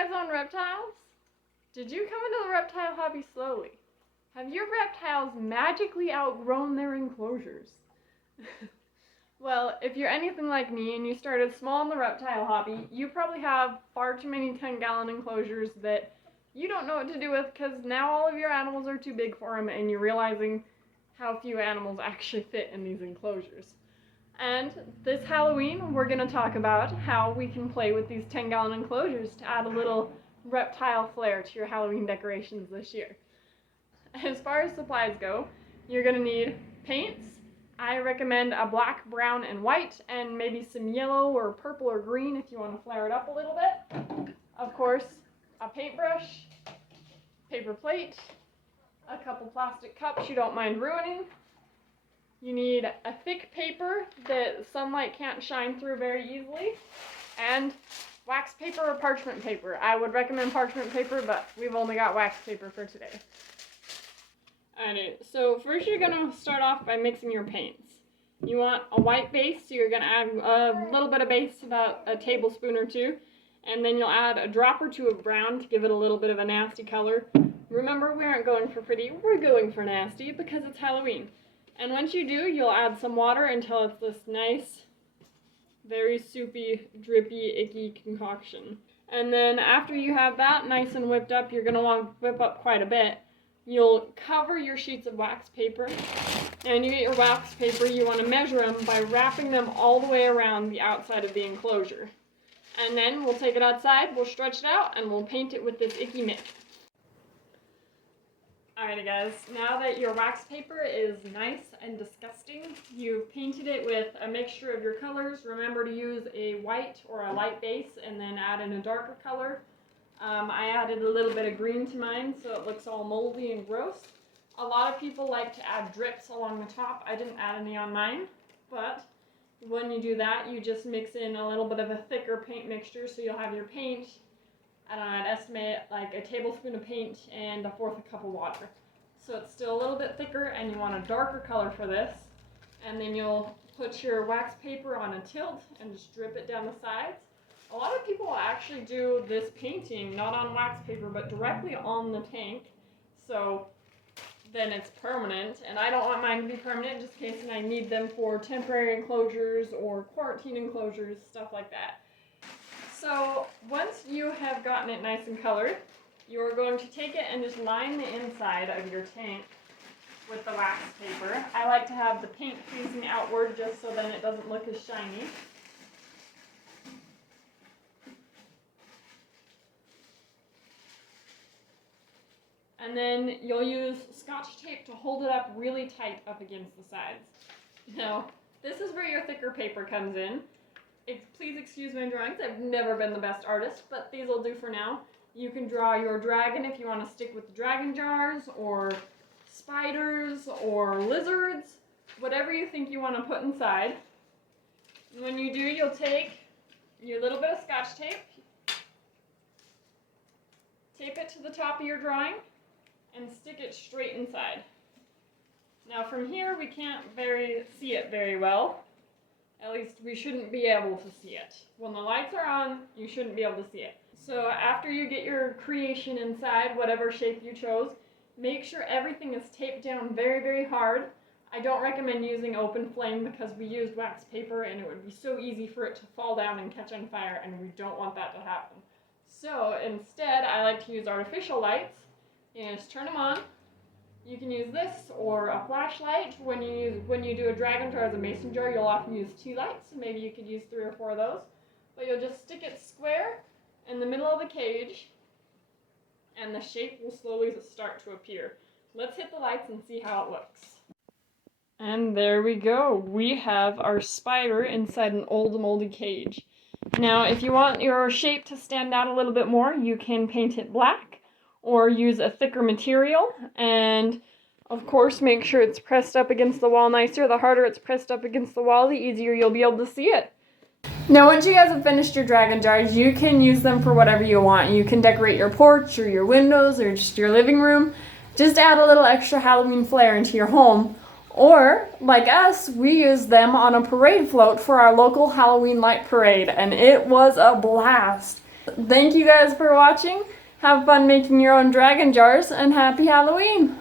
guys own reptiles? Did you come into the reptile hobby slowly? Have your reptiles magically outgrown their enclosures? Well, if you're anything like me and you started small in the reptile hobby, you probably have far too many 10-gallon enclosures that you don't know what to do with because now all of your animals are too big for them and you're realizing how few animals actually fit in these enclosures. And this Halloween, we're going to talk about how we can play with these 10-gallon enclosures to add a little reptile flair to your Halloween decorations this year. As far as supplies go, you're going to need paints. I recommend a black, brown, and white, and maybe some yellow or purple or green if you want to flare it up a little bit. Of course, a paintbrush, paper plate, a couple plastic cups you don't mind ruining. You need a thick paper that sunlight can't shine through very easily, and wax paper or parchment paper. I would recommend parchment paper, but we've only got wax paper for today. Alright, so first you're going to start off by mixing your paints. You want a white base, so you're going to add a little bit of base, about a tablespoon or two, and then you'll add a drop or two of brown to give it a little bit of a nasty color. Remember, we aren't going for pretty, we're going for nasty because it's Halloween. And once you do, you'll add some water until it's this nice, very soupy, drippy, icky concoction. And then after you have that nice and whipped up, you're going to want to whip up quite a bit. You'll cover your sheets of wax paper, and you get your wax paper, you want to measure them by wrapping them all the way around the outside of the enclosure. And then we'll take it outside, we'll stretch it out, and we'll paint it with this icky mitt. Alrighty guys, now that your wax paper is nice and disgusting, you've painted it with a mixture of your colors. Remember to use a white or a light base and then add in a darker color. I added a little bit of green to mine so it looks all moldy and gross. A lot of people like to add drips along the top. I didn't add any on mine, but when you do that, you just mix in a little bit of a thicker paint mixture, so you'll have your paint, I don't know, I'd estimate like a tablespoon of paint and a fourth a cup of water. So it's still a little bit thicker, and you want a darker color for this. And then you'll put your wax paper on a tilt and just drip it down the sides. A lot of people actually do this painting not on wax paper but directly on the tank, so then it's permanent. And I don't want mine to be permanent just in case I need them for temporary enclosures or quarantine enclosures, stuff like that. So once you have gotten it nice and colored, you're going to take it and just line the inside of your tank with the wax paper. I like to have the paint facing outward just so then it doesn't look as shiny. And then you'll use Scotch tape to hold it up really tight up against the sides. Now, this is where your thicker paper comes in. Please excuse my drawings, I've never been the best artist, but these will do for now. You can draw your dragon if you want to stick with the dragon jars, or spiders, or lizards, whatever you think you want to put inside. And when you do, you'll take your little bit of Scotch tape, tape it to the top of your drawing, and stick it straight inside. Now from here we can't see it very well. At least we shouldn't be able to see it. When the lights are on, you shouldn't be able to see it. So after you get your creation inside, whatever shape you chose, make sure everything is taped down very, very hard. I don't recommend using open flame because we used wax paper and it would be so easy for it to fall down and catch on fire, and we don't want that to happen. So instead, I like to use artificial lights. You just turn them on. You can use this or a flashlight. When you do a dragon jar as a mason jar, you'll often use tea lights. Maybe you could use 3 or 4 of those. But you'll just stick it square in the middle of the cage, and the shape will slowly start to appear. Let's hit the lights and see how it looks. And there we go. We have our spider inside an old moldy cage. Now, if you want your shape to stand out a little bit more, you can paint it black or use a thicker material, and of course make sure it's pressed up against the wall nicer. The harder it's pressed up against the wall, the easier you'll be able to see it. Now once you guys have finished your dragon jars, you can use them for whatever you want. You can decorate your porch or your windows or just your living room. Just add a little extra Halloween flair into your home. Or, like us, we used them on a parade float for our local Halloween light parade, and it was a blast. Thank you guys for watching. Have fun making your own dragon jars, and happy Halloween!